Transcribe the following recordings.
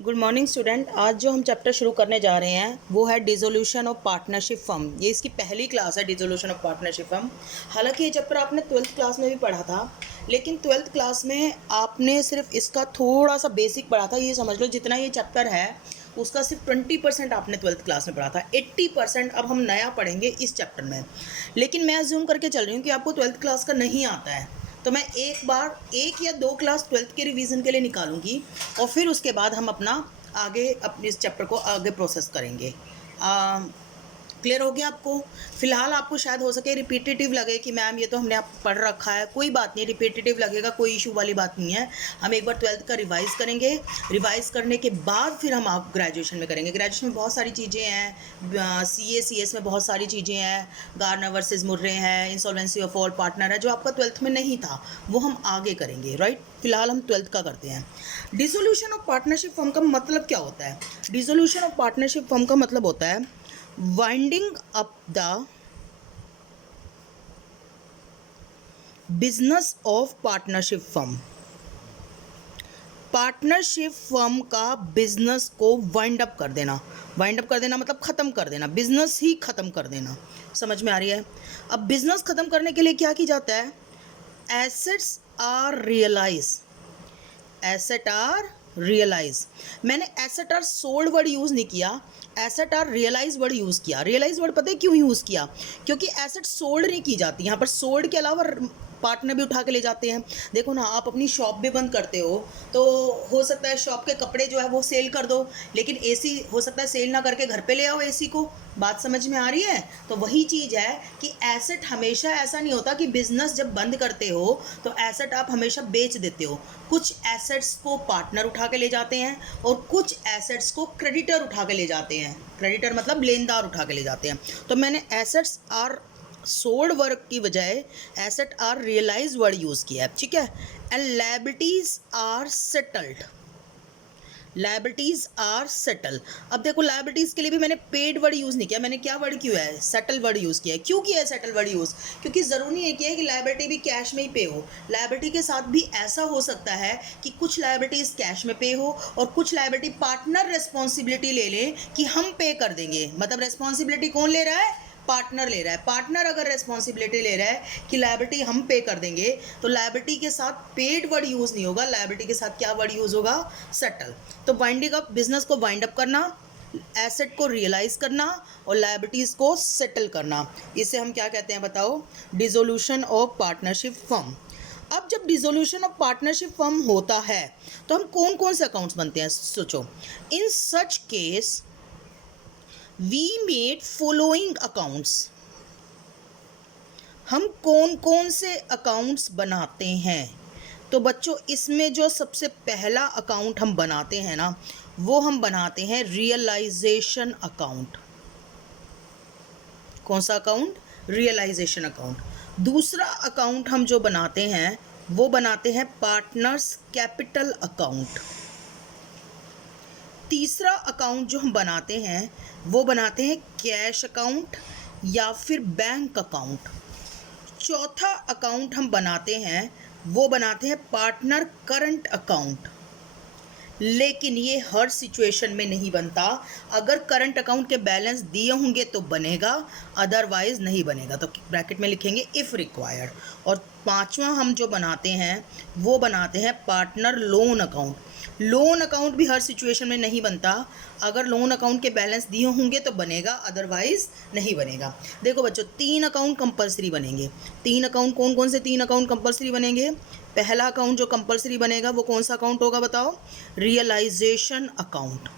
Good morning student. आज जो हम चैप्टर शुरू करने जा रहे हैं वो है डिसोल्यूशन ऑफ पार्टनरशिप फर्म। ये इसकी पहली क्लास है, डिसोल्यूशन ऑफ पार्टनरशिप फर्म। हालांकि ये चैप्टर आपने 12th क्लास में भी पढ़ा था, लेकिन 12th क्लास में आपने सिर्फ इसका थोड़ा सा बेसिक पढ़ा था। ये समझ लो जितना ये चैप्टर है उसका सिर्फ 20% आपने 12th क्लास में पढ़ा था। 80% अब हम नया पढ़ेंगे इस चैप्टर में। लेकिन मैं अज्यूम करके चल रही हूँ कि आपको 12th क्लास का नहीं आता है, तो मैं एक बार 1 या 2 क्लास 12th के रिवीजन के लिए निकालूंगी और फिर उसके बाद हम अपना आगे अपने इस चैप्टर को आगे प्रोसेस करेंगे। क्लियर हो गया आपको? फिलहाल आपको शायद हो सके रिपीटेटिव लगे कि मैम ये तो हमने आप पढ़ रखा है। कोई बात नहीं, रिपीटेटिव लगेगा, कोई इशू वाली बात नहीं है। हम एक बार 12th का रिवाइज़ करेंगे। रिवाइज़ करने के बाद फिर हम आप ग्रेजुएशन में करेंगे। ग्रेजुएशन में बहुत सारी चीज़ें हैं, CA CS में बहुत सारी चीज़ें हैं, गार्नर वर्सेस मुर्रे हैं, इंसॉल्वेंसी ऑफ ऑल पार्टनर है, जो आपका 12th में नहीं था वो हम आगे करेंगे। राइट, फिलहाल हम 12th का करते हैं। डिसोल्यूशन ऑफ पार्टनरशिप फर्म का मतलब क्या होता है? डिसोल्यूशन ऑफ पार्टनरशिप फर्म का मतलब होता है winding up the business of partnership firm. Partnership firm का बिजनेस को वाइंड अप कर देना। वाइंड अप कर देना मतलब ख़त्म कर देना, बिजनेस ही ख़त्म कर देना। समझ में आ रही है? अब बिजनेस ख़त्म करने के लिए क्या की जाता है? Assets are realise. Asset are realise. मैंने asset are sold word use नहीं किया, asset are realise word use किया। रियलाइज वर्ड पता है क्यों यूज़ किया? क्योंकि एसेट सोल्ड नहीं की जाती। यहाँ पर सोल्ड के अलावा पार्टनर भी उठा के ले जाते हैं। देखो ना, आप अपनी शॉप भी बंद करते हो तो हो सकता है शॉप के कपड़े जो है वो सेल कर दो, लेकिन एसी हो सकता है सेल ना करके घर पे ले आओ एसी को। बात समझ में आ रही है? तो वही चीज़ है कि एसेट हमेशा ऐसा नहीं होता कि बिजनेस जब बंद करते हो तो एसेट आप हमेशा बेच देते हो। कुछ एसेट्स को पार्टनर उठा के ले जाते हैं और कुछ एसेट्स को क्रेडिटर उठा के ले जाते हैं। क्रेडिटर मतलब लेनदार उठा के ले जाते हैं। तो मैंने एसेट्स आर सोल्ड वर्ड की बजाय asset are realise word use किया है, ठीक है। And liabilities are settled. Liabilities are settle. अब देखो, लायबिलिटीज के लिए भी मैंने पेड वर्ड यूज़ नहीं किया, मैंने क्या वर्ड किया है? सेटल वर्ड यूज़ किया है। क्यों किया है सेटल वर्ड यूज़? क्योंकि ज़रूरी नहीं किया है कि लायबिलिटी भी कैश में ही पे हो। लायबिलिटी के साथ भी ऐसा हो सकता है कि कुछ लायबिलिटीज़ कैश में पे हो और कुछ लायबिलिटी पार्टनर रिस्पॉन्सिबिलिटी ले लें कि हम पे कर देंगे। मतलब रिस्पॉन्सिबिलिटी कौन ले रहा है? पार्टनर ले रहा है। पार्टनर अगर रिस्पॉन्सिबिलिटी ले रहा है कि लायबिलिटी हम पे कर देंगे, तो लायबिलिटी के साथ पेड वर्ड यूज़ नहीं होगा, लायबिलिटी के साथ क्या वर्ड यूज़ होगा? सेटल। तो वाइंडिंग अप, बिजनेस को वाइंड अप करना, एसेट को रियलाइज करना और लायबिलिटीज़ को सेटल करना, इसे हम क्या कहते हैं बताओ? Dissolution of partnership firm. अब जब डिसोल्यूशन ऑफ पार्टनरशिप फर्म होता है तो हम कौन कौन से अकाउंट्स बनते हैं? सोचो। In such case we made following accounts. हम कौन कौन से अकाउंट्स बनाते हैं? तो बच्चों, इसमें जो सबसे पहला अकाउंट हम बनाते हैं ना, वो हम बनाते हैं रियलाइजेशन अकाउंट। कौन सा अकाउंट? Realisation account. दूसरा अकाउंट हम जो बनाते हैं वो बनाते हैं पार्टनर्स कैपिटल अकाउंट। तीसरा अकाउंट जो हम बनाते हैं वो बनाते हैं कैश अकाउंट या फिर बैंक अकाउंट। चौथा अकाउंट हम बनाते हैं वो बनाते हैं पार्टनर करंट अकाउंट। लेकिन ये हर सिचुएशन में नहीं बनता। अगर करंट अकाउंट के बैलेंस दिए होंगे तो बनेगा, अदरवाइज नहीं बनेगा। तो ब्रैकेट में लिखेंगे इफ़ रिक्वायर्ड। और पांचवा हम जो बनाते हैं वो बनाते हैं partner loan account. Loan account भी हर सिचुएशन में नहीं बनता। अगर लोन अकाउंट के बैलेंस दिए होंगे तो बनेगा, अदरवाइज नहीं बनेगा। देखो बच्चों, 3 अकाउंट कंपलसरी बनेंगे। 3 अकाउंट कौन कौन से 3 अकाउंट कंपलसरी बनेंगे? पहला अकाउंट जो कंपलसरी बनेगा वो कौन सा अकाउंट होगा बताओ? Realisation account.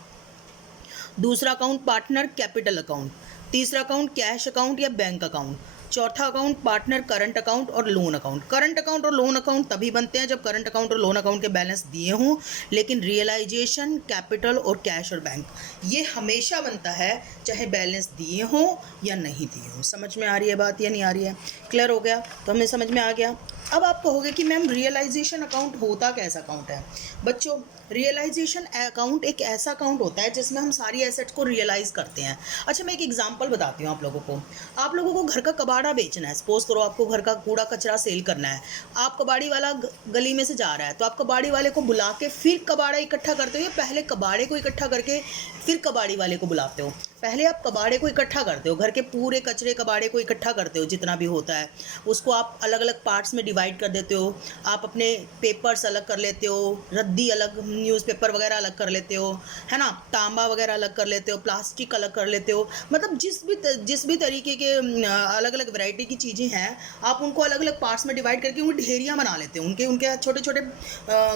दूसरा अकाउंट पार्टनर कैपिटल अकाउंट। तीसरा अकाउंट कैश अकाउंट या बैंक अकाउंट। चौथा अकाउंट पार्टनर करंट अकाउंट और लोन अकाउंट। करंट अकाउंट और लोन अकाउंट तभी बनते हैं जब करंट अकाउंट और लोन अकाउंट के बैलेंस दिए हों, लेकिन रियलाइजेशन, कैपिटल और कैश और बैंक ये हमेशा बनता है चाहे बैलेंस दिए हों या नहीं दिए हों। समझ में आ रही है बात या नहीं आ रही है? क्लियर हो गया? तो हमें समझ में आ गया। अब आप कहोगे कि मैम रियलाइजेशन अकाउंट होता कैसा अकाउंट है? बच्चों, रियलाइजेशन अकाउंट एक ऐसा अकाउंट होता है जिसमें हम सारी एसेट्स को रियलाइज करते हैं। अच्छा, मैं एक एग्जांपल बताती हूँ आप लोगों को। आप लोगों को घर का कबाड़ा बेचना है, सपोज करो आपको घर का कूड़ा कचरा सेल करना है। आप कबाड़ी वाला गली में से जा रहा है, तो आप कबाड़ी वाले को बुला के फिर कबाड़ा इकट्ठा करते हो, या पहले कबाड़े को इकट्ठा करके फिर कबाड़ी वाले को बुलाते हो? पहले आप कबाड़े को इकट्ठा करते हो, घर के पूरे कचरे कबाड़े को इकट्ठा करते हो जितना भी होता है, उसको आप अलग अलग पार्ट्स में डिवाइड कर देते हो। आप अपने पेपर्स अलग कर लेते हो, रद्दी अलग, न्यूज़पेपर वगैरह अलग कर लेते हो, है ना, तांबा वगैरह अलग कर लेते हो, प्लास्टिक अलग कर लेते हो। मतलब जिस भी तरीके के अलग अलग वैरायटी की चीज़ें हैं, आप उनको अलग अलग पार्ट्स में डिवाइड करके उनकी ढेरियाँ बना लेते हो, उनके उनके छोटे छोटे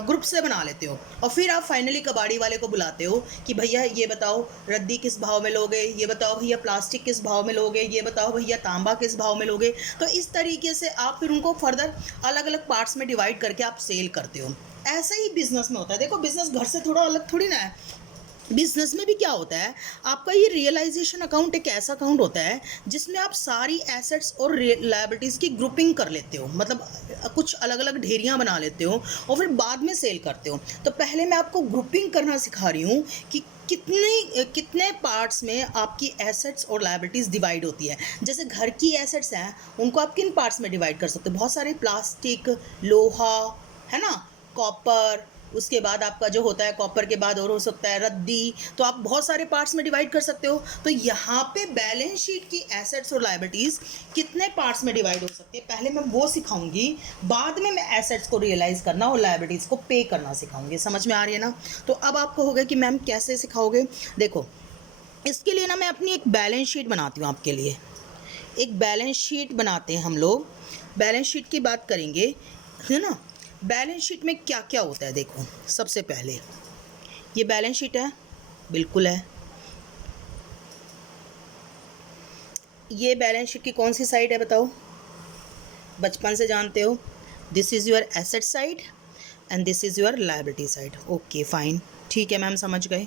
ग्रुप से बना लेते हो। और फिर आप फाइनली कबाड़ी वाले को बुलाते हो कि भैया ये बताओ रद्दी किस भाव में लोगे, ये बताओ भैया प्लास्टिक किस भाव में लोगे, ये बताओ भैया तांबा किस भाव में लोगे। तो इस तरीके से आप फिर उनको फर्दर अलग अलग पार्ट्स में डिवाइड करके आप सेल करते हो। ऐसा ही बिजनेस में होता है। देखो, बिजनेस घर से थोड़ा अलग थोड़ी ना है। बिजनेस में भी क्या होता है, आपका ये रियलाइजेशन अकाउंट एक ऐसा अकाउंट होता है जिसमें आप सारी एसेट्स और लायबिलिटीज़ की ग्रुपिंग कर लेते हो, मतलब कुछ अलग अलग ढेरियां बना लेते हो और फिर बाद में सेल करते हो। तो पहले मैं आपको ग्रुपिंग करना सिखा रही हूँ कि कितने कितने पार्ट्स में आपकी एसेट्स और लायबिलिटीज़ डिवाइड होती है। जैसे घर की एसेट्स हैं, उनको आप किन पार्ट्स में डिवाइड कर सकते हो? बहुत सारे, प्लास्टिक, लोहा, है ना, कॉपर, उसके बाद आपका जो होता है कॉपर के बाद और हो सकता है रद्दी। तो आप बहुत सारे पार्ट्स में डिवाइड कर सकते हो। तो यहाँ पे बैलेंस शीट की एसेट्स और लायबिलिटीज़ कितने पार्ट्स में डिवाइड हो सकती है, पहले मैं वो सिखाऊंगी, बाद में मैं एसेट्स को रियलाइज़ करना और लायबिलिटीज़ को पे करना सिखाऊंगी। समझ में आ रही है ना? तो अब आपको होगा कि मैम कैसे सिखाओगे? देखो, इसके लिए ना मैं अपनी एक बैलेंस शीट बनाती हूँ आपके लिए। एक बैलेंस शीट बनाते हैं हम लोग। बैलेंस शीट की बात करेंगे, है ना। बैलेंस शीट में क्या क्या होता है? देखो, सबसे पहले ये बैलेंस शीट है, बिल्कुल है। ये बैलेंस शीट की कौन सी साइड है बताओ? बचपन से जानते हो, this is your asset side and this is your liability side. Okay fine, ठीक है मैम, समझ गए।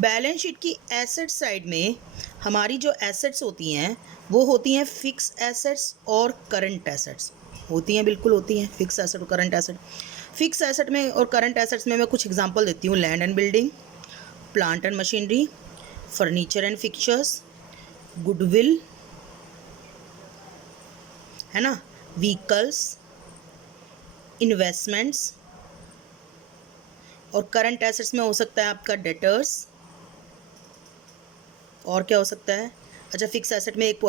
बैलेंस शीट की एसेट साइड में हमारी जो एसेट्स होती हैं वो होती हैं फिक्स एसेट्स और करंट एसेट्स। होती हैं, बिल्कुल होती हैं, फिक्स एसेट और करंट एसेट। फिक्स एसेट में और करंट एसेट्स में मैं कुछ एग्जांपल देती हूँ। Land and building, plant and machinery, furniture and fixtures, goodwill, है ना, व्हीकल्स, इन्वेस्टमेंट्स। और करंट एसेट्स में हो सकता है आपका डेटर्स, और क्या हो सकता है? अच्छा, फिक्स एसेट में एक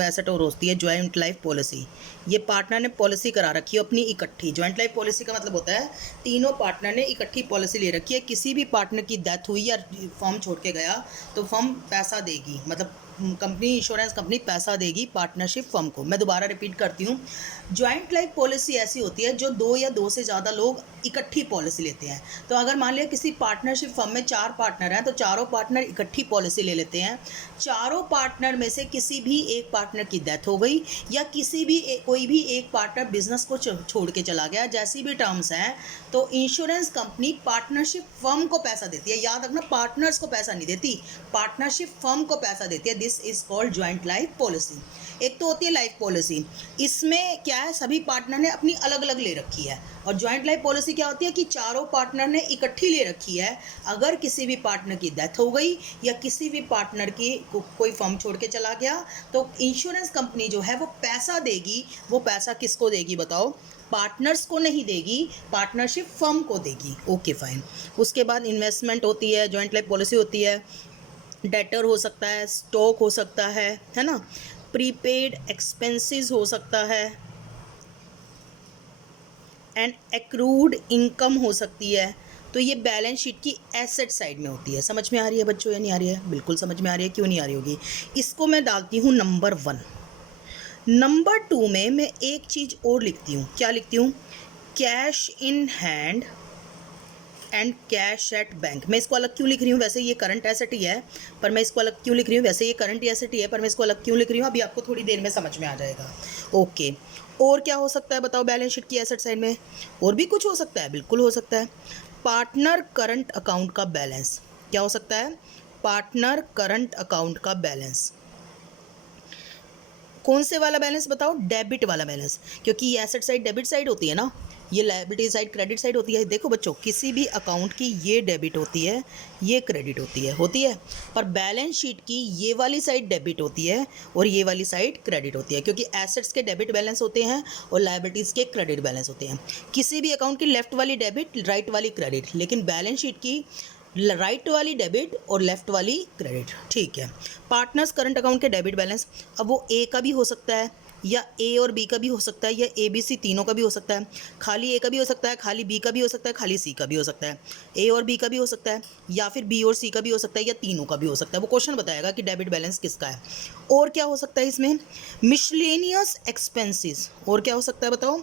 एसेट और होती है जॉइंट लाइफ पॉलिसी। ये पार्टनर ने पॉलिसी करा रखी है अपनी इकट्ठी। जॉइंट लाइफ पॉलिसी का मतलब होता है तीनों पार्टनर ने इकट्ठी पॉलिसी ले रखी है। किसी भी पार्टनर की डेथ हुई या फर्म छोड़ के गया तो फर्म पैसा देगी, मतलब कंपनी, इंश्योरेंस कंपनी पैसा देगी पार्टनरशिप फर्म को। मैं दोबारा रिपीट करती हूँ, जॉइंट लाइफ पॉलिसी ऐसी होती है जो दो या दो से ज़्यादा लोग इकट्ठी पॉलिसी लेते हैं। तो अगर मान लिया किसी पार्टनरशिप फर्म में 4 पार्टनर हैं, तो चारों पार्टनर इकट्ठी पॉलिसी ले लेते हैं। चारों पार्टनर में से किसी भी एक पार्टनर की डेथ हो गई या किसी भी कोई भी एक पार्टनर बिजनेस को छोड़ के चला गया, जैसी भी टर्म्स हैं, तो इंश्योरेंस कंपनी पार्टनरशिप फर्म को पैसा देती है। याद रखना, पार्टनर्स को पैसा नहीं देती, पार्टनरशिप फर्म को पैसा देती है। This is called joint life policy. एक तो होती है लाइफ पॉलिसी, इसमें क्या है, सभी पार्टनर ने अपनी अलग अलग ले रखी है। और जॉइंट लाइफ पॉलिसी क्या होती है कि चारों पार्टनर ने इकट्ठी ले रखी है। अगर किसी भी पार्टनर की डेथ हो गई या किसी भी पार्टनर की कोई फर्म छोड़ के चला गया, तो इंश्योरेंस कंपनी जो है वो पैसा देगी। वो पैसा किसको देगी बताओ? पार्टनर्स को नहीं देगी, पार्टनरशिप फर्म को देगी। Okay fine. उसके बाद इन्वेस्टमेंट होती है, जॉइंट लाइफ पॉलिसी होती है। डेटर हो सकता है, स्टॉक हो सकता है ना, प्रीपेड एक्सपेंसेस हो सकता है, एंड एक्रूड इनकम हो सकती है। तो ये बैलेंस शीट की एसेट साइड में होती है। समझ में आ रही है बच्चों या नहीं आ रही है? बिल्कुल समझ में आ रही है, क्यों नहीं आ रही होगी? इसको मैं डालती हूँ नंबर 1। नंबर 2 में मैं एक चीज़ और लिखती हूँ। क्या लिखती हूँ? Cash in hand and cash at bank. मैं इसको अलग क्यों लिख रही हूँ? वैसे ये करंट एसेट ही है, पर मैं इसको अलग क्यों लिख रही हूँ? वैसे ये करंट एसेट ही है, पर मैं इसको अलग क्यों लिख रही हूँ, अभी आपको थोड़ी देर में समझ में आ जाएगा। ओके, और क्या हो सकता है बताओ बैलेंस शीट की एसेट साइड में? और भी कुछ हो सकता है, बिल्कुल हो सकता है। पार्टनर करंट अकाउंट का बैलेंस। क्या हो सकता है? पार्टनर करंट अकाउंट का बैलेंस। कौन से वाला बैलेंस बताओ? डेबिट वाला बैलेंस, क्योंकि ये एसेट साइड डेबिट साइड होती है ना, ये लायबिलिटी साइड क्रेडिट साइड होती है। देखो बच्चों, किसी भी अकाउंट की ये डेबिट होती है, ये क्रेडिट होती है, पर बैलेंस शीट की ये वाली साइड डेबिट होती है और ये वाली साइड क्रेडिट होती है, क्योंकि एसेट्स के डेबिट बैलेंस होते हैं और लायबिलिटीज़ के क्रेडिट बैलेंस होते हैं। किसी भी अकाउंट की लेफ्ट वाली डेबिट, राइट वाली क्रेडिट, लेकिन बैलेंस शीट की राइट वाली डेबिट और लेफ्ट वाली क्रेडिट। ठीक है। पार्टनर्स करंट अकाउंट के डेबिट बैलेंस, अब वो ए का भी हो सकता है, या ए और बी का भी हो सकता है, या ए बी सी तीनों का भी हो सकता है, खाली ए का भी हो सकता है, खाली बी का भी हो सकता है, खाली सी का भी हो सकता है, ए और बी का भी हो सकता है, या फिर बी और सी का भी हो सकता है, या तीनों का भी हो सकता है। वो क्वेश्चन बताएगा कि डेबिट बैलेंस किसका है। और क्या हो सकता है इसमें? Miscellaneous expenses. और क्या हो सकता है बताओ?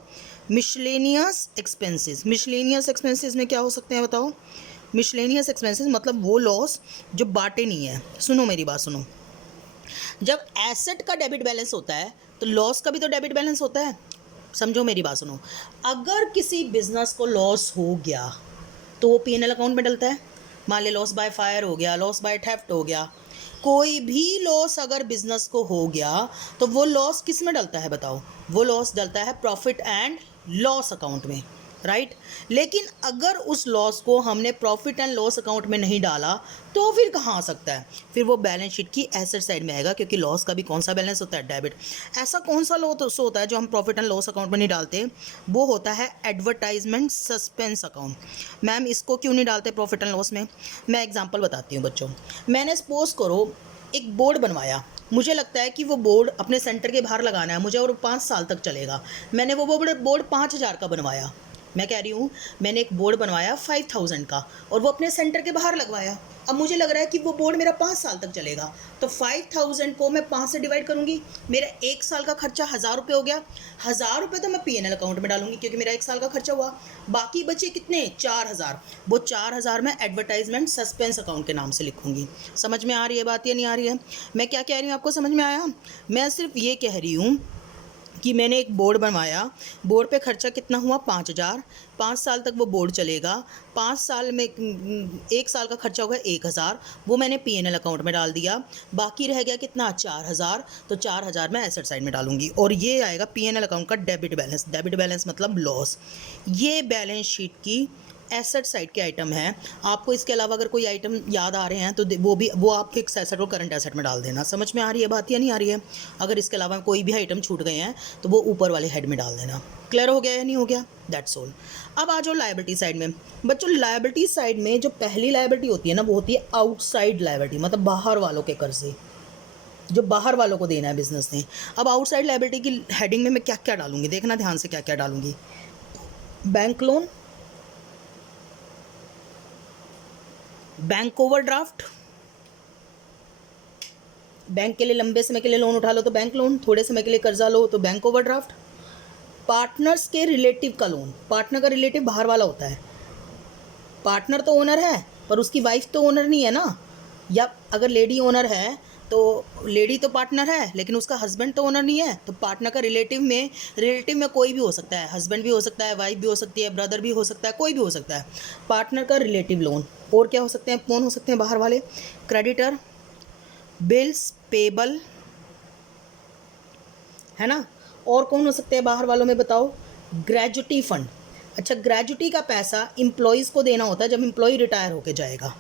Miscellaneous expenses. मिसलेनियस एक्सपेंसेस में क्या हो सकते हैं बताओ? मिसलेनियस एक्सपेंसेस मतलब वो लॉस जो बांटे नहीं है। सुनो मेरी बात सुनो, जब एसेट का डेबिट बैलेंस होता है तो लॉस का भी तो डेबिट बैलेंस होता है। समझो मेरी बात सुनो, अगर किसी बिजनेस को लॉस हो गया तो वो पीएनएल अकाउंट में डलता है। मान ले लॉस बाय फायर हो गया, लॉस बाय थेफ्ट हो गया, कोई भी लॉस अगर बिजनेस को हो गया तो वो लॉस किस में डलता है बताओ? वो लॉस डलता है प्रॉफिट एंड लॉस अकाउंट में, राइट। लेकिन अगर उस लॉस को हमने प्रॉफिट एंड लॉस अकाउंट में नहीं डाला तो फिर कहाँ आ सकता है? फिर वो बैलेंस शीट की एसेट साइड में आएगा, क्योंकि लॉस का भी कौन सा बैलेंस होता है? डेबिट। ऐसा कौन सा लॉस होता है जो हम प्रॉफिट एंड लॉस अकाउंट में नहीं डालते? वो होता है एडवर्टाइजमेंट सस्पेंस अकाउंट। मैम इसको क्यों नहीं डालते प्रॉफिट एंड लॉस में? मैं एग्जाम्पल बताती हूँ बच्चों। मैंने सपोज करो एक बोर्ड बनवाया, मुझे लगता है कि वो बोर्ड अपने सेंटर के बाहर लगाना है मुझे और 5 साल तक चलेगा। मैंने वो बोर्ड 5,000 का बनवाया। मैं कह रही हूँ मैंने एक बोर्ड बनवाया 5,000 का और वो अपने सेंटर के बाहर लगवाया। अब मुझे लग रहा है कि वो बोर्ड मेरा 5 साल तक चलेगा, तो 5,000 को मैं 5 से डिवाइड करूँगी, मेरा 1 साल का खर्चा 1,000 रुपये हो गया। 1,000 रुपये तो मैं पीएनएल अकाउंट में डालूंगी क्योंकि मेरा 1 साल का खर्चा हुआ। बाकी बचे कितने? 4,000। वो 4,000 मैं एडवर्टाइजमेंट सस्पेंस अकाउंट के नाम से लिखूंगी। समझ में आ रही है बात या नहीं आ रही है? मैं क्या कह रही हूँ आपको समझ में आया? मैं सिर्फ ये कह रही हूँ कि मैंने एक बोर्ड बनवाया, बोर्ड पे खर्चा कितना हुआ? 5,000। 5 साल तक वो बोर्ड चलेगा, 5 साल में 1 साल का खर्चा होगा 1,000, वो मैंने पीएनएल अकाउंट में डाल दिया। बाकी रह गया कितना? 4,000। तो 4,000 मैं एसेट साइड में डालूंगी और ये आएगा पीएनएल अकाउंट का डेबिट बैलेंस। डेबिट बैलेंस मतलब लॉस। ये बैलेंस शीट की एसेट साइड के आइटम हैं। आपको इसके अलावा अगर कोई आइटम याद आ रहे हैं तो वो आप फिक्स एसेट और करंट एसेट में डाल देना। समझ में आ रही है बात या नहीं आ रही है? अगर इसके अलावा कोई भी आइटम छूट गए हैं तो वो ऊपर वाले हेड में डाल देना। क्लियर हो गया या नहीं हो गया? That's all. अब आ जाओ लायबिलिटी साइड में। बच्चों लायबिलिटी साइड में जो पहली लायबिलिटी होती है ना, वो होती है आउटसाइड लायबिलिटी, मतलब बाहर वालों के कर्जे जो बाहर वालों को देना है बिजनेस ने। अब आउटसाइड लायबिलिटी की हेडिंग में मैं क्या क्या डालूंगी, देखना ध्यान से क्या क्या डालूंगी। Bank loan, bank overdraft, bank के लिए लंबे समय के लिए लोन उठा लो तो बैंक लोन, थोड़े समय के लिए कर्जा लो तो बैंक ओवरड्राफ्ट। पार्टनर्स के रिलेटिव का लोन, पार्टनर का रिलेटिव बाहर वाला होता है। पार्टनर तो ओनर है पर उसकी वाइफ तो ओनर नहीं है ना, या अगर लेडी ओनर है तो लेडी तो पार्टनर है लेकिन उसका हस्बैंड तो ओनर नहीं है। तो पार्टनर का रिलेटिव में कोई भी हो सकता है, हस्बैंड भी हो सकता है, वाइफ भी हो सकती है, ब्रदर भी हो सकता है, कोई भी हो सकता है। पार्टनर का रिलेटिव लोन। और क्या हो सकते हैं? कौन हो सकते हैं बाहर वाले? क्रेडिटर, बिल्स पेबल, है ना। और कौन हो सकते हैं बाहर वालों में बताओ? Gratuity fund. अच्छा, ग्रेजुटी का पैसा इम्प्लॉयज़ को देना होता है जब इम्प्लॉय रिटायर होके जाएगा।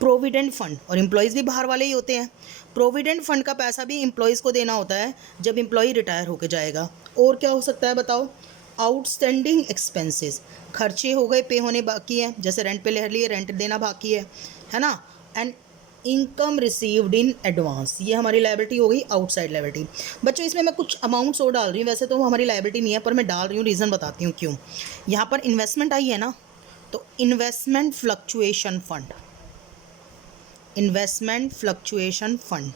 प्रोविडेंट फंड, और एम्प्लॉयज़ भी बाहर वाले ही होते हैं। प्रोविडेंट फंड का पैसा भी एम्प्लॉयज़ को देना होता है जब एम्प्लॉय रिटायर होकर जाएगा। और क्या हो सकता है बताओ? आउटस्टैंडिंग एक्सपेंसेस, खर्चे हो गए पे होने बाकी हैं, जैसे रेंट पे ले लिए, रेंट देना बाकी है ना। And income received in advance, ये हमारी लायबिलिटी हो गई आउटसाइड लायबिलिटी। बच्चों इसमें मैं कुछ अमाउंट्स और डाल रही हूँ, वैसे तो वो हमारी लायबिलिटी नहीं है पर मैं डाल रही हूँ, रीज़न बताती हूँ क्यों। यहाँ पर इन्वेस्टमेंट आई है ना, तो investment fluctuation fund, investment fluctuation fund,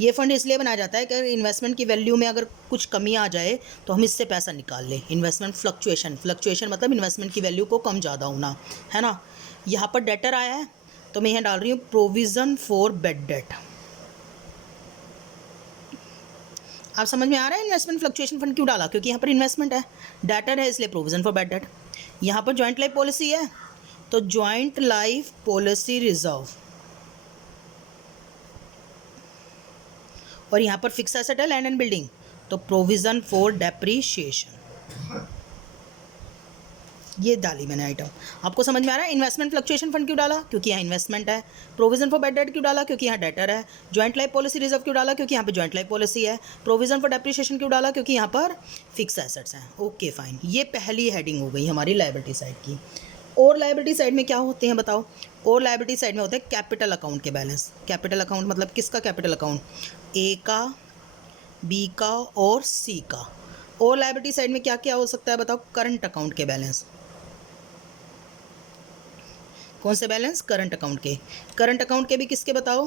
ये फंड इसलिए बनाया जाता है कि अगर इन्वेस्टमेंट की वैल्यू में अगर कुछ कमी आ जाए तो हम इससे पैसा निकाल लें। इन्वेस्टमेंट फ्लक्चुएशन, फ्लक्चुएशन मतलब इन्वेस्टमेंट की वैल्यू को कम ज़्यादा होना, है ना। यहाँ पर डेटर आया है तो मैं यहाँ डाल रही हूँ प्रोविज़न फॉर बैड डेट। आप समझ में आ रहा है इन्वेस्टमेंट फ्लक्चुएशन फंड क्यों डाला? क्योंकि यहाँ पर इन्वेस्टमेंट है, डेटर है, इसलिए प्रोविज़न फॉर बैड डेट। यहाँ पर जॉइंट लाइफ पॉलिसी है तो जॉइंट लाइफ पॉलिसी रिजर्व, और यहाँ पर फिक्स एसेट है लैंड एंड बिल्डिंग, तो प्रोविजन फॉर डेप्रीशिएशन, ये डाली मैंने आइटम। आपको समझ में आ रहा है? इन्वेस्टमेंट फ्लक्चुएशन फंड क्यों डाला? क्योंकि यहाँ इन्वेस्टमेंट है। प्रोविजन फॉर बैड डेट क्यों डाला? क्योंकि यहाँ डेटर है। जॉइंट लाइफ पॉलिसी रिजर्व क्यों डाला? क्योंकि यहाँ पे जॉइंट लाइफ पॉलिसी है। प्रोविजन फॉर डेप्रिसिएशन क्यों डाला? क्योंकि यहाँ पर फिक्स एसेट्स हैं। ओके फाइन, ये पहली हेडिंग हो गई हमारी लायबिलिटी साइड की। और लायबिलिटी साइड में क्या होते हैं बताओ? और लायबिलिटी साइड में होते हैं कैपिटल अकाउंट के बैलेंस। कैपिटल अकाउंट मतलब किसका कैपिटल अकाउंट? ए का, बी का और सी का। और लायबिलिटी साइड में क्या क्या हो सकता है बताओ? करंट अकाउंट के बैलेंस। कौन से बैलेंस? करंट अकाउंट के। करंट अकाउंट के भी किसके बताओ?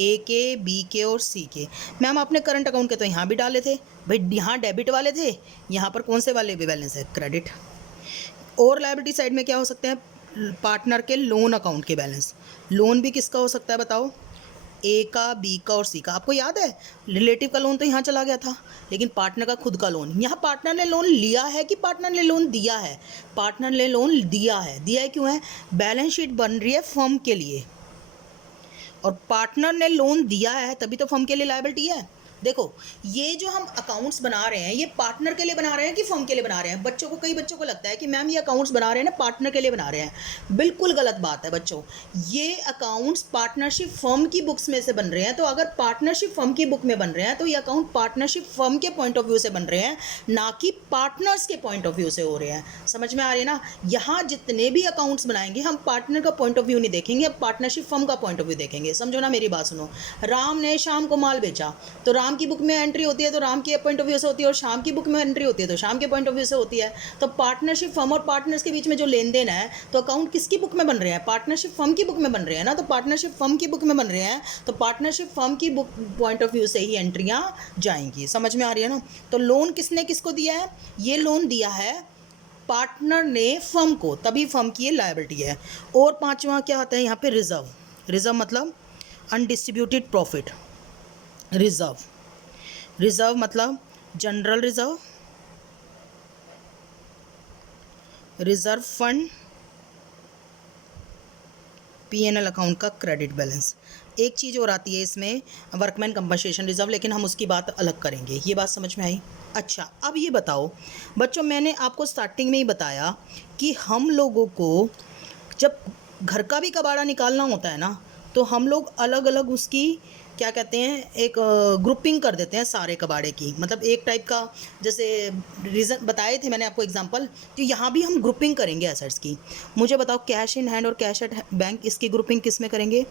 ए के, बी के और सी के। मैम आपने करंट अकाउंट के तो यहाँ भी डाले थे भाई, यहाँ डेबिट वाले थे, यहाँ पर कौन से वाले भी बैलेंस है? क्रेडिट। और लायबिलिटी साइड में क्या हो सकते हैं? पार्टनर के लोन अकाउंट के बैलेंस। लोन भी किसका हो सकता है बताओ? ए का, बी का और सी का। आपको याद है रिलेटिव का लोन तो यहाँ चला गया था, लेकिन पार्टनर का खुद का लोन, यहाँ पार्टनर ने लोन लिया है कि पार्टनर ने लोन दिया है? पार्टनर ने लोन दिया है। दिया है क्यों है? बैलेंस शीट बन रही है फर्म के लिए, और पार्टनर ने लोन दिया है तभी तो फर्म के लिए लायबिलिटी है। देखो, ये जो हम अकाउंट्स बना रहे हैं ये पार्टनर के लिए बना रहे हैं कि फर्म के लिए बना रहे हैं? बच्चों को, कई बच्चों को लगता है कि मैम ये अकाउंट्स बना रहे हैं ना पार्टनर के लिए बना रहे हैं। बिल्कुल गलत बात है बच्चों। ये अकाउंट्स पार्टनरशिप फर्म की बुक्स में से बन रहे हैं, तो अगर पार्टनरशिप फर्म की बुक में बन रहे हैं तो ये अकाउंट पार्टनरशिप फर्म के पॉइंट ऑफ व्यू से बन रहे हैं, ना कि पार्टनर्स के पॉइंट ऑफ व्यू से हो रहे हैं। समझ में आ रही है ना? यहाँ जितने भी अकाउंट्स बनाएंगे हम पार्टनर का पॉइंट ऑफ व्यू नहीं देखेंगे, पार्टनरशिप फर्म का पॉइंट ऑफ व्यू देखेंगे। समझो ना, मेरी बात सुनो। राम ने शाम को माल बेचा, तो राम की बुक में एंट्री होती है तो राम के पॉइंट ऑफ व्यू से होती है, और शाम की बुक में एंट्री होती है तो शाम के पॉइंट ऑफ व्यू से होती है। तो पार्टनरशिप फर्म और पार्टनर्स के बीच में जो लेन देन है, तो अकाउंट किसकी बुक में बन रहे हैं? पार्टनरशिप फर्म की बुक में बन रहे हैं ना। तो पार्टनरशिप फर्म की बुक में बन रहे हैं तो पार्टनरशिप फर्म की बुक पॉइंट ऑफ व्यू से ही एंट्रियां जाएंगी। समझ में आ रही है ना? तो लोन किसने किसको दिया है? ये लोन दिया है पार्टनर ने फर्म को, तभी फर्म की ये लायबिलिटी है। और पांचवा क्या आता है यहाँ पे? रिजर्व। रिजर्व मतलब अनडिस्ट्रीब्यूटेड प्रॉफिट। रिजर्व, रिजर्व मतलब general reserve, reserve fund, PNL account का क्रेडिट बैलेंस। एक चीज़ और आती है इसमें, वर्कमैन कंपनसेशन रिजर्व, लेकिन हम उसकी बात अलग करेंगे। ये बात समझ में आई? अच्छा, अब ये बताओ बच्चों, मैंने आपको स्टार्टिंग में ही बताया कि हम लोगों को जब घर का भी कबाड़ा निकालना होता है ना, तो हम लोग अलग अलग उसकी क्या कहते हैं, एक ग्रुपिंग कर देते हैं सारे कबाड़े की। मतलब एक टाइप का, जैसे रीज़न बताए थे मैंने आपको एग्जांपल, तो यहाँ भी हम ग्रुपिंग करेंगे एसेट्स की। मुझे बताओ, कैश इन हैंड और कैश एट बैंक, इसकी ग्रुपिंग किस में करेंगे?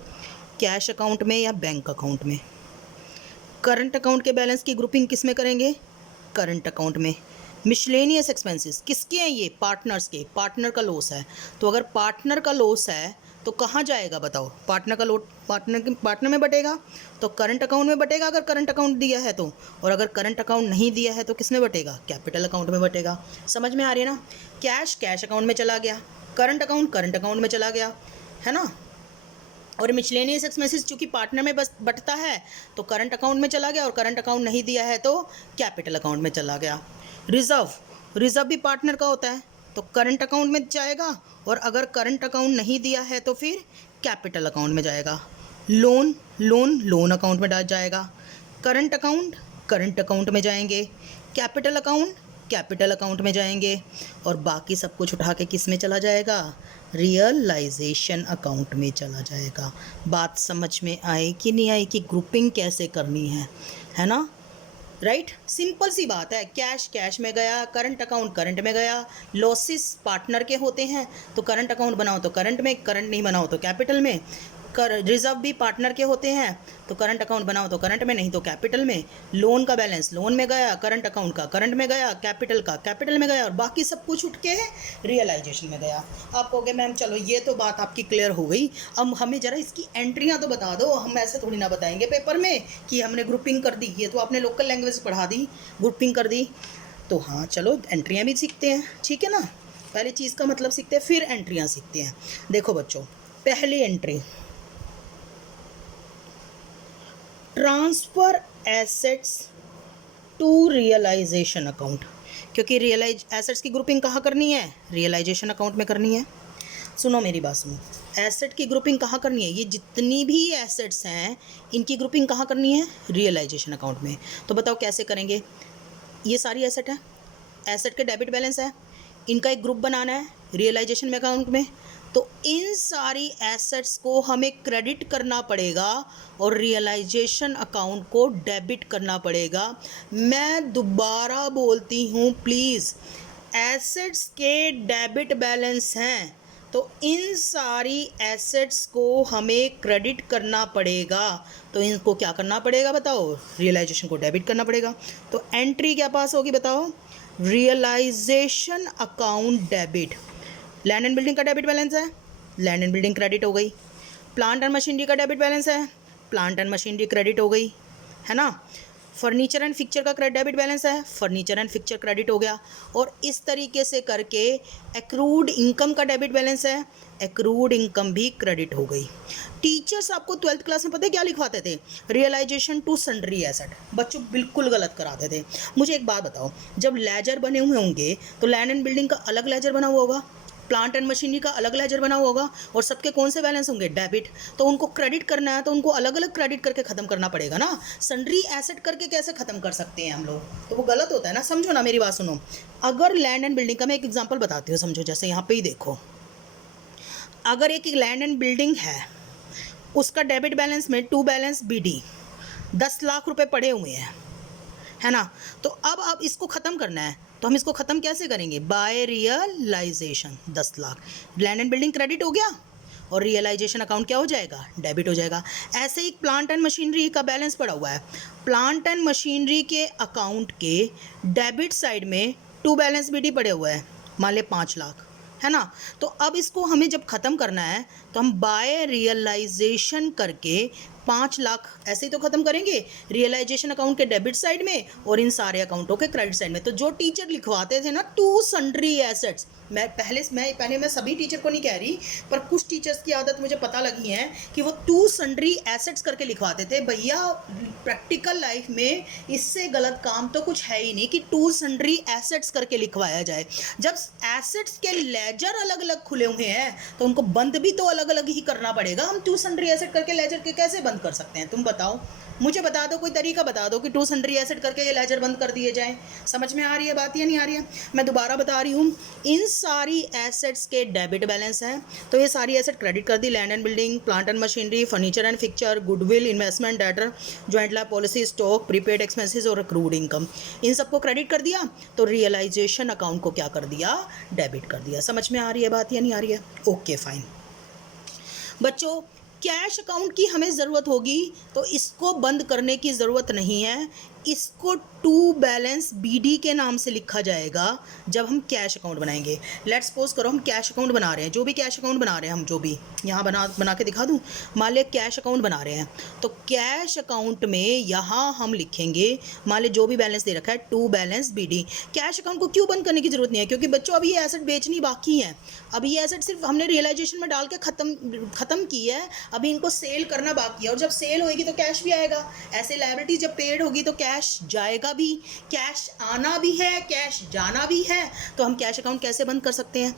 कैश अकाउंट में या बैंक अकाउंट में? करंट अकाउंट के बैलेंस की ग्रुपिंग किस में करेंगे? करंट अकाउंट में। मिसलेनियस एक्सपेंसेस किसके हैं? ये पार्टनर्स के। पार्टनर का लॉस है, तो अगर पार्टनर का लॉस है तो कहाँ जाएगा बताओ? पार्टनर का लोड पार्टनर में बटेगा, तो करंट अकाउंट में बटेगा अगर करंट अकाउंट दिया है तो। और अगर करंट अकाउंट नहीं दिया है तो किस में बटेगा? कैपिटल अकाउंट में बटेगा। समझ में आ रही है ना? कैश कैश अकाउंट में चला गया, करंट अकाउंट में चला गया, है ना? और मिसलेनियस एक्सपेंसेस चूँकि पार्टनर में बस बटता है तो करंट अकाउंट में चला गया, और करंट अकाउंट नहीं दिया है तो कैपिटल अकाउंट में चला गया। रिजर्व, रिजर्व भी पार्टनर का होता है, तो करंट अकाउंट में जाएगा, और अगर करंट अकाउंट नहीं दिया है तो फिर कैपिटल अकाउंट में जाएगा। लोन, लोन अकाउंट में जाएगा। करंट अकाउंट में जाएंगे। कैपिटल अकाउंट में जाएंगे। और बाकी सब कुछ उठा के किस में चला जाएगा? रियलाइजेशन अकाउंट में चला जाएगा। बात समझ में आई कि नहीं आई कि ग्रुपिंग कैसे करनी है ना? राइट, सिंपल सी बात है। कैश कैश में गया, करंट अकाउंट करंट में गया। लॉसेस पार्टनर के होते हैं तो करंट अकाउंट बनाओ तो करंट में, करंट नहीं बनाओ तो कैपिटल में। रिजर्व भी पार्टनर के होते हैं तो करंट अकाउंट बनाओ तो करंट में, नहीं तो कैपिटल में। लोन का बैलेंस लोन में गया, करंट अकाउंट का करंट में गया, कैपिटल का कैपिटल में गया, और बाकी सब कुछ उठ के रियलाइजेशन में गया। आप कहोगे मैम चलो ये तो बात आपकी क्लियर हो गई, अब हमें ज़रा इसकी एंट्रियाँ तो बता दो। हम ऐसे थोड़ी ना बताएंगे पेपर में कि हमने ग्रुपिंग कर दी। ये तो आपने लोकल लैंग्वेज पढ़ा दी, ग्रुपिंग कर दी। तो हाँ चलो एंट्रियाँ भी सीखते हैं, ठीक है ना? पहले चीज़ का मतलब सीखते हैं फिर एंट्रियाँ सीखते हैं। देखो बच्चों, पहली entry, transfer assets to realisation account. क्योंकि एसेट्स की ग्रुपिंग कहाँ करनी है? रियलाइजेशन अकाउंट में करनी है। सुनो मेरी बात सुनो, एसेट की ग्रुपिंग कहाँ करनी है, ये जितनी भी एसेट्स हैं इनकी ग्रुपिंग कहाँ करनी है, रियलाइजेशन अकाउंट में। तो बताओ कैसे करेंगे, ये सारी एसेट है, एसेट के डेबिट बैलेंस है, इनका एक ग्रुप बनाना है रियलाइजेशन में अकाउंट में। तो इन सारी एसेट्स को हमें क्रेडिट करना पड़ेगा और रियलाइजेशन अकाउंट को डेबिट करना पड़ेगा। मैं दोबारा बोलती हूँ प्लीज़, एसेट्स के डेबिट बैलेंस हैं तो इन सारी एसेट्स को हमें क्रेडिट करना पड़ेगा। तो इनको क्या करना पड़ेगा बताओ, रियलाइजेशन को डेबिट करना पड़ेगा। तो एंट्री क्या पास होगी बताओ, realisation account debit. Land and building का डेबिट बैलेंस है, लैंड एंड बिल्डिंग क्रेडिट हो गई। प्लांट एंड मशीनरी का डेबिट बैलेंस है, प्लांट एंड मशीनरी क्रेडिट हो गई, है ना। फर्नीचर एंड फिक्चर का डेबिट बैलेंस है, फर्नीचर एंड फिक्चर क्रेडिट हो गया। और इस तरीके से करके एक्रूड इनकम का डेबिट बैलेंस है, एक्रूड इनकम भी क्रेडिट हो गई। टीचर्स आपको 12th क्लास में पता है क्या लिखवाते थे, रियलाइजेशन टू सन्ड्री एसेट। बच्चों बिल्कुल गलत कराते थे। मुझे एक बात बताओ, जब लेजर बने हुए होंगे तो लैंड एंड बिल्डिंग का अलग लेजर बना हुआ होगा, प्लांट एंड मशीनरी का अलग लेजर बना हुआ होगा, और सबके कौन से बैलेंस होंगे, डेबिट। तो उनको क्रेडिट करना है तो उनको अलग अलग क्रेडिट करके ख़त्म करना पड़ेगा ना। सन्ड्री एसेट करके कैसे ख़त्म कर सकते हैं हम लोग, तो वो गलत होता है ना। समझो ना, मेरी बात सुनो। अगर लैंड एंड बिल्डिंग का मैं एक एग्जांपल बताती हूँ, समझो। जैसे यहाँ पे ही देखो, अगर एक लैंड एंड बिल्डिंग है, उसका डेबिट बैलेंस में टू बैलेंस BD 10 लाख रुपए पड़े हुए हैं, है ना। तो अब इसको ख़त्म करना है तो हम इसको ख़त्म कैसे करेंगे, by realisation. 10 lakh land and building credit हो गया और रियलाइजेशन अकाउंट क्या हो जाएगा, डेबिट हो जाएगा। ऐसे ही प्लांट एंड मशीनरी का बैलेंस पड़ा हुआ है, प्लांट एंड मशीनरी के अकाउंट के डेबिट साइड में टू बैलेंस BD पड़े हुए हैं, मान ले 5 लाख, है ना। तो अब इसको हमें जब ख़त्म करना है तो हम बाय रियलाइजेशन करके 5 लाख ऐसे ही तो ख़त्म करेंगे, रियलाइजेशन अकाउंट के डेबिट साइड में और इन सारे अकाउंटों के क्रेडिट साइड में। तो जो टीचर लिखवाते थे ना टू सन्ड्री एसेट्स, मैं सभी टीचर को नहीं कह रही, पर कुछ टीचर्स की आदत मुझे पता लगी है कि वो टू सन्ड्री एसेट्स करके लिखवाते थे। भैया प्रैक्टिकल लाइफ में इससे गलत काम तो कुछ है ही नहीं कि टू सन्ड्री एसेट्स करके लिखवाया जाए। जब एसेट्स के लेजर अलग अलग खुले हुए हैं तो उनको बंद भी तो अलग अलग ही करना पड़ेगा। हम टू सन्ड्री एसेट करके लेजर के कैसे बंद कर सकते हैं, तुम बताओ, मुझे बता दो, कोई तरीका बता दो कि टू सन्ड्री एसेट करके ये लेजर बंद कर दिए जाएं। समझ में आ रही है बात या नहीं आ रही है। मैं दोबारा बता रही हूँ, इन सारी एसेट्स के डेबिट बैलेंस हैं तो ये सारी एसेट क्रेडिट कर दी, land and building, plant and machinery, furniture and fixture, goodwill, investment, debtor, joint life policy, stock, prepaid expenses और एक्रूड इनकम, इन सबको क्रेडिट कर दिया। तो रियलाइजेशन अकाउंट को क्या कर दिया, डेबिट कर दिया। समझ में आ रही है बात या नहीं आ रही है, ओके फाइन। बच्चों कैश अकाउंट की हमें ज़रूरत होगी तो इसको बंद करने की ज़रूरत नहीं है, इसको टू बैलेंस BD के नाम से लिखा जाएगा जब हम कैश अकाउंट बनाएंगे। लेट्स सपोज करो हम कैश अकाउंट बना रहे हैं, जो भी कैश अकाउंट बना रहे हैं हम, जो भी यहाँ बना के दिखा दूँ, मान लिया कैश अकाउंट बना रहे हैं तो कैश अकाउंट में यहाँ हम लिखेंगे, मान लिया जो भी बैलेंस दे रखा है to balance BD। Cash account को क्यों बंद करने की ज़रूरत नहीं है, क्योंकि बच्चों अभी ये एसेट बेचनी बाकी है, अभी ये एसेट सिर्फ हमने रियलाइजेशन में डाल के ख़त्म की है, अभी इनको सेल करना बाकी है। और जब सेल होएगी तो कैश भी आएगा, ऐसे लायबिलिटी जब पेड होगी तो कैश जाएगा भी, कैश आना भी है, कैश जाना भी है। तो हम कैश अकाउंट कैसे बंद कर सकते हैं,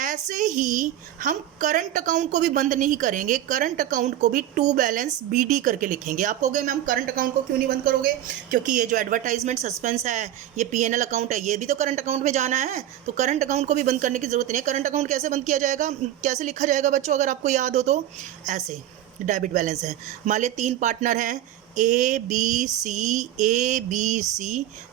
ऐसे ही हम करंट अकाउंट को भी बंद नहीं करेंगे, करंट अकाउंट को भी टू बैलेंस BD करके लिखेंगे। आप कहोगे मैम करंट अकाउंट को क्यों नहीं बंद करोगे, क्योंकि ये जो एडवर्टाइजमेंट सस्पेंस है, ये PNL अकाउंट है, ये भी तो करंट अकाउंट में जाना है, तो करंट अकाउंट को भी बंद करने की जरूरत नहीं है। करंट अकाउंट कैसे बंद किया जाएगा, कैसे लिखा जाएगा बच्चों, अगर आपको याद हो तो ऐसे, डेबिट बैलेंस है, मान लिया 3 पार्टनर हैं ABC,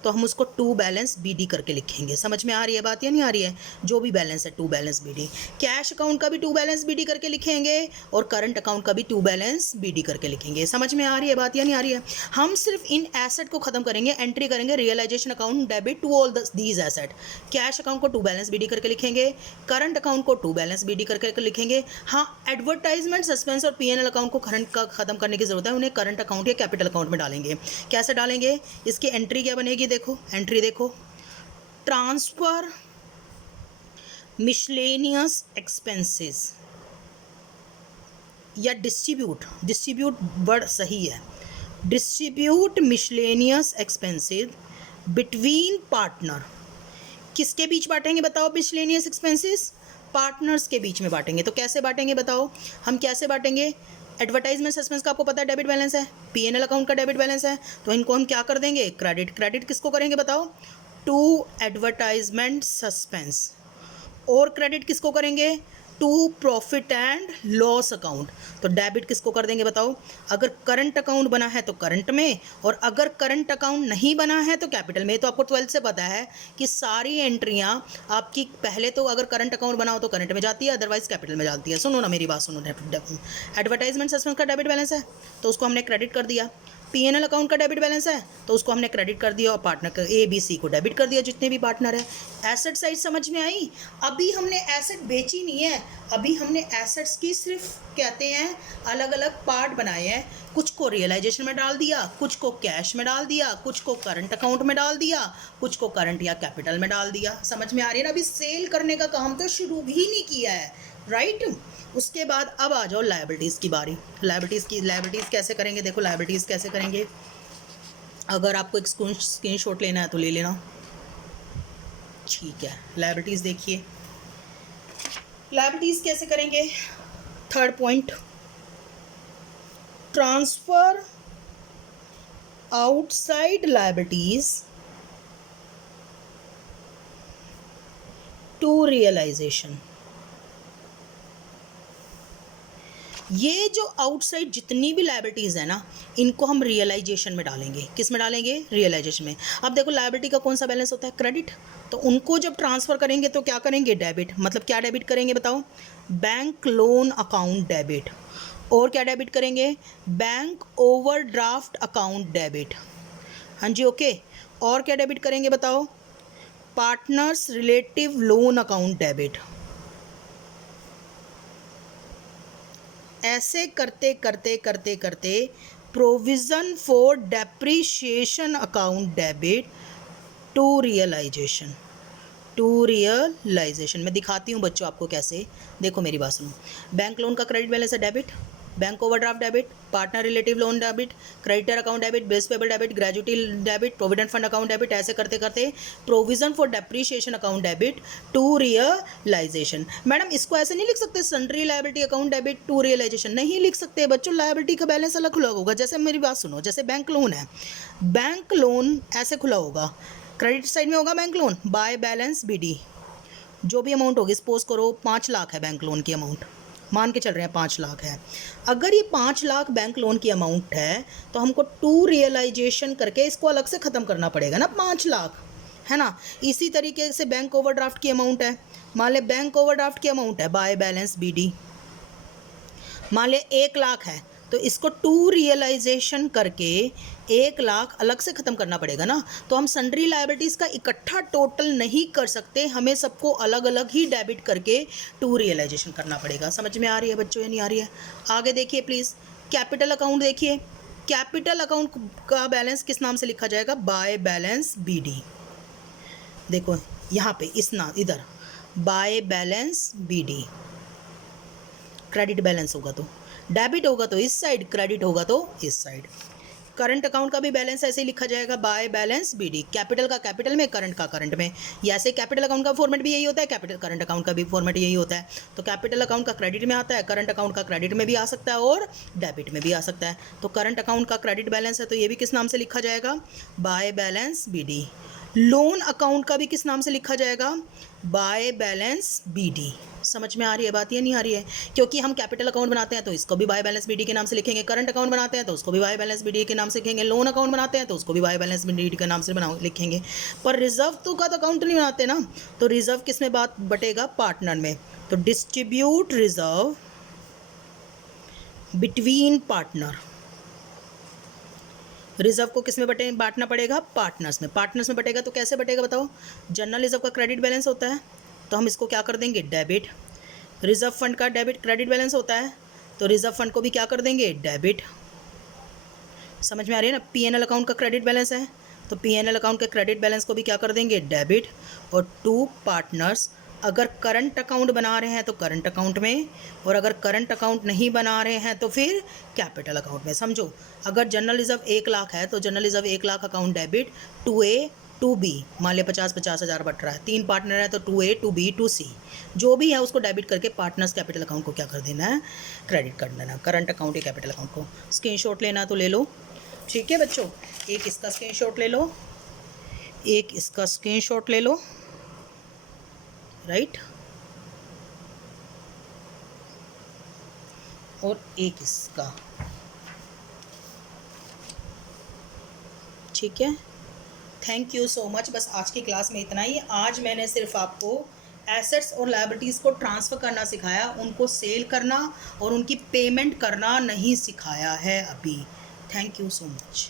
तो हम उसको टू बैलेंस BD करके लिखेंगे। समझ में आ रही है बात या नहीं आ रही है, जो भी बैलेंस है to balance BD। Cash account का भी टू बैलेंस BD करके लिखेंगे और करंट अकाउंट का भी टू बैलेंस BD करके लिखेंगे। समझ में आ रही है बात या नहीं आ रही है। हम सिर्फ इन एसेट को खत्म करेंगे, एंट्री करेंगे realisation account debit to all these asset. Cash account को टू बैलेंस BD करके लिखेंगे, करंट अकाउंट को टू बैलेंस BD करके लिखेंगे। हाँ, एडवर्टाइजमेंट सस्पेंस और PNL अकाउंट को खत्म करने की जरूरत है, उन्हें करंट अकाउंट या कैपिटल अकाउंट में डालेंगे। कैसे डालेंगे, इसकी एंट्री क्या बनेगी, देखो एंट्री देखो, ट्रांसफर मिसलेनियस एक्सपेंसेस या डिस्ट्रीब्यूट वर्ड सही है, distribute miscellaneous expenses between partner. किसके बीच बांटेंगे बताओ मिसलेनियस एक्सपेंसेस, पार्टनर्स के बीच में बांटेंगे। तो कैसे बांटेंगे बताओ, हम कैसे बांटेंगे? एडवर्टाइजमेंट सस्पेंस का आपको पता है डेबिट बैलेंस है, पीएनएल अकाउंट का डेबिट बैलेंस है, तो इनको हम क्या कर देंगे? क्रेडिट। क्रेडिट किसको करेंगे बताओ? To advertisement suspense. और क्रेडिट किसको करेंगे? To profit and loss account. तो डेबिट किसको कर देंगे बताओ? अगर करंट अकाउंट बना है तो करंट में, और अगर करंट अकाउंट नहीं बना है तो कैपिटल में। तो आपको 12th से पता है कि सारी एंट्रियां आपकी पहले तो अगर करंट अकाउंट बना हो तो करंट में जाती है, अदरवाइज कैपिटल में जाती है। सुनो ना मेरी बात सुनो। एडवर्टाइजमेंट सस्पेंस का डेबिट बैलेंस है तो उसको हमने क्रेडिट कर दिया। पीएनएल अकाउंट का डेबिट बैलेंस है तो उसको हमने क्रेडिट कर दिया, और पार्टनर का ABC को डेबिट कर दिया, जितने भी पार्टनर है। एसेट साइड समझ में आई? अभी हमने एसेट बेची नहीं है, अभी हमने एसेट्स की सिर्फ कहते हैं अलग अलग पार्ट बनाए हैं। कुछ को रियलाइजेशन में डाल दिया, कुछ को कैश में डाल दिया, कुछ को करंट अकाउंट में डाल दिया, कुछ को करंट या कैपिटल में डाल दिया। समझ में आ रही है ना? अभी सेल करने का काम तो शुरू भी नहीं किया है, राइट? उसके बाद अब आ जाओ लायबिलिटीज़ की बारी। लायबिलिटीज़ कैसे करेंगे? देखो लायबिलिटीज़ कैसे करेंगे, अगर आपको एक स्क्रीनशॉट लेना है तो ले लेना, ठीक है। लायबिलिटीज़ देखिए, लायबिलिटीज़ कैसे करेंगे? Third point, transfer outside liabilities to realisation. ये जो आउटसाइड जितनी भी लायबिलिटीज़ है ना, इनको हम रियलाइजेशन में डालेंगे। किस में डालेंगे? रियलाइजेशन में। अब देखो लायबिलिटी का कौन सा बैलेंस होता है? क्रेडिट। तो उनको जब ट्रांसफ़र करेंगे तो क्या करेंगे? डेबिट। मतलब क्या डेबिट करेंगे बताओ? Bank loan account debit. और क्या डेबिट करेंगे? Bank overdraft account debit. हाँ जी, ओके। और क्या डेबिट करेंगे बताओ? Partners relative loan account debit. ऐसे करते करते करते करते provision for depreciation account debit to realisation. मैं दिखाती हूँ बच्चों आपको कैसे। देखो मेरी बात सुनो। बैंक लोन का क्रेडिट बैलेंस है debit, bank overdraft debit, partner relative loan debit, creditor account debit, bills payable debit, gratuity debit, provident fund account debit. ऐसे करते करते provision for depreciation account debit to realisation. Madam इसको ऐसे नहीं लिख सकते sundry liability account debit to realisation? नहीं लिख सकते बच्चों, लायबिलिटी का बैलेंस अलग खुला होगा। जैसे मेरी बात सुनो, जैसे बैंक लोन है, बैंक लोन ऐसे खुला होगा, क्रेडिट साइड में होगा bank loan by balance BD। जो भी अमाउंट होगी, सपोज करो 5 लाख है बैंक लोन की अमाउंट, मान के चल रहे हैं 5 लाख है। अगर ये 5 लाख बैंक लोन की अमाउंट है तो हमको टू रियलाइजेशन करके इसको अलग से ख़त्म करना पड़ेगा ना, 5 लाख है ना। इसी तरीके से बैंक ओवरड्राफ्ट की अमाउंट है, मान ले बैंक ओवरड्राफ्ट की अमाउंट है बाय बैलेंस BD, मान ले 1 लाख है, तो इसको टू रियलाइजेशन करके 1 लाख अलग से ख़त्म करना पड़ेगा ना। तो हम सन्ड्री लायबिलिटीज़ का इकट्ठा टोटल नहीं कर सकते, हमें सबको अलग अलग ही डेबिट करके टू रियलाइजेशन करना पड़ेगा। समझ में आ रही है बच्चों या नहीं आ रही है? आगे देखिए प्लीज़, कैपिटल अकाउंट देखिए। कैपिटल अकाउंट का बैलेंस किस नाम से लिखा जाएगा? By balance BD। देखो यहाँ पे इस नाम, इधर by balance BD। Credit balance होगा तो डेबिट होगा तो इस साइड, क्रेडिट होगा तो इस साइड। करंट अकाउंट का भी बैलेंस ऐसे ही लिखा जाएगा बाय बैलेंस BD। कैपिटल का कैपिटल में, करंट का करंट में। या ऐसे कैपिटल अकाउंट का फॉर्मेट भी यही होता है, कैपिटल करंट अकाउंट का भी फॉर्मेट यही होता है। तो कैपिटल अकाउंट का क्रेडिट में आता है, करंट अकाउंट का क्रेडिट में भी आ सकता है और डेबिट में भी आ सकता है। तो करंट अकाउंट का क्रेडिट बैलेंस है तो ये भी किस नाम से लिखा जाएगा? By balance BD। Loan account का भी किस नाम से लिखा जाएगा? By balance BD। समझ में आ रही है बात या नहीं आ रही है? क्योंकि हम कैपिटल अकाउंट बनाते हैं तो इसको भी बाय बैलेंस BD के नाम से लिखेंगे, करंट अकाउंट बनाते हैं तो उसको भी बाय बैलेंस BD के नाम से लिखेंगे, लोन अकाउंट बनाते हैं तो उसको भी बाय बैलेंस BD के नाम से लिखेंगे। पर रिजर्व तो का तो अकाउंट नहीं बनाते ना, तो रिजर्व किस में बात बटेगा? पार्टनर में। तो distribute reserve between partner. Reserve को किस में बांटना पड़ेगा? पार्टनर्स में। पार्टनर्स में बटेगा तो कैसे बटेगा बताओ? जनरल रिजर्व का क्रेडिट बैलेंस होता है तो हम इसको क्या कर देंगे? डेबिट। रिजर्व फंड का डेबिट क्रेडिट बैलेंस होता है तो रिजर्व फंड को भी क्या कर देंगे? डेबिट। समझ में आ रही है ना? पीएनएल अकाउंट का क्रेडिट बैलेंस है तो पीएनएल अकाउंट के क्रेडिट बैलेंस को भी क्या कर देंगे? डेबिट। और टू पार्टनर्स, अगर करंट अकाउंट बना रहे हैं तो करंट अकाउंट में, और अगर करंट अकाउंट नहीं बना रहे हैं तो फिर कैपिटल अकाउंट में। समझो, अगर जनरल रिजर्व 1 लाख है तो general reserve 1 lakh account debit to A to B, मान लिया 50,000 बट रहा है, 3 पार्टनर है तो 2A 2B 2C जो भी है उसको डेबिट करके पार्टनर्स कैपिटल अकाउंट को क्या कर देना है, क्रेडिट कर देना, करंट अकाउंट या कैपिटल अकाउंट को। स्क्रीनशॉट लेना तो ले लो, ठीक है बच्चों, एक इसका स्क्रीनशॉट ले लो, एक इसका स्क्रीनशॉट ले लो, राइट, और एक इसका, ठीक है। Thank you so much. बस आज की क्लास में इतना ही। आज मैंने सिर्फ आपको एसेट्स और लायबिलिटीज़ को ट्रांसफ़र करना सिखाया, उनको सेल करना और उनकी पेमेंट करना नहीं सिखाया है अभी। Thank you so much.